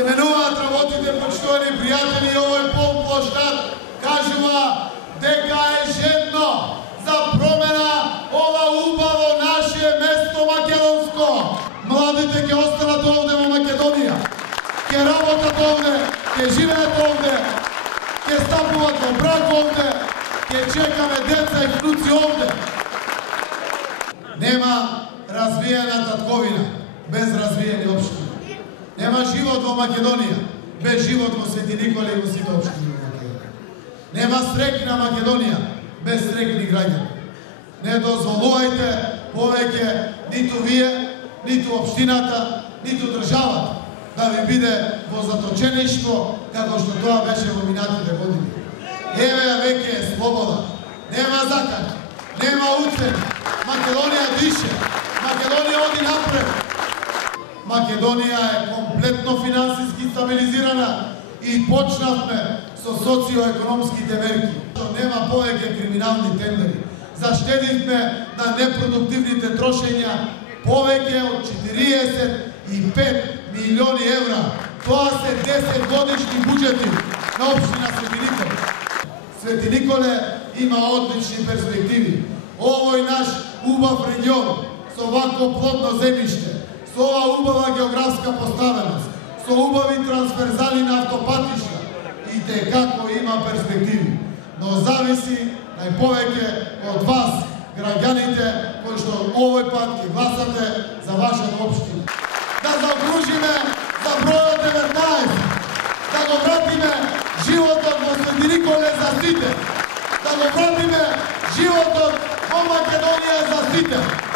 се менуваат работите, почитувани пријатели, и овој пол площад кажува дека е жедно за промена ова убаво наше место македонско. Младите ќе останат овде во Македонија, ќе работат овде, ќе живеат овде, ќе стапуваат во брак овде, ќе чекаме деца и внуци овде. Нема развиена татковина без развиени општини. Нема живот во Македонија без живот во Свети Никола и во сите општини во Македонија. Нема среќна Македонија без среќни граѓани. Не дозволувајте повеќе ниту вие, ниту општината, ниту државата да ви биде во заточеништво како што тоа беше во минатите години. Еве ја веќе е слобода. Нема закани, нема уцени. Македонија дише. Македонија оди напред. Македонија е комплетно финансиски стабилизирана и почнавме со социоекономските мерки. Нема повеќе криминални тендери. Заштедивме на непродуктивните трошења повеќе од 45 милиони евра. Тоа се 10 годишни буџети на општина Свети Николе. Свети Николе има одлични перспективи. Овој наш убав регион со вакво плодно земјиште, со ова убава географска поставеност, со убави трансферзали на автопатишта, и како има перспективи. Но зависи најповеќе од вас, граѓаните, кои што овој пат ќе гласате за вашата општина. Да заокружиме за бројот 19, да го вратиме животот во Свети Николе за сите, да го вратиме животот во Македонија за сите.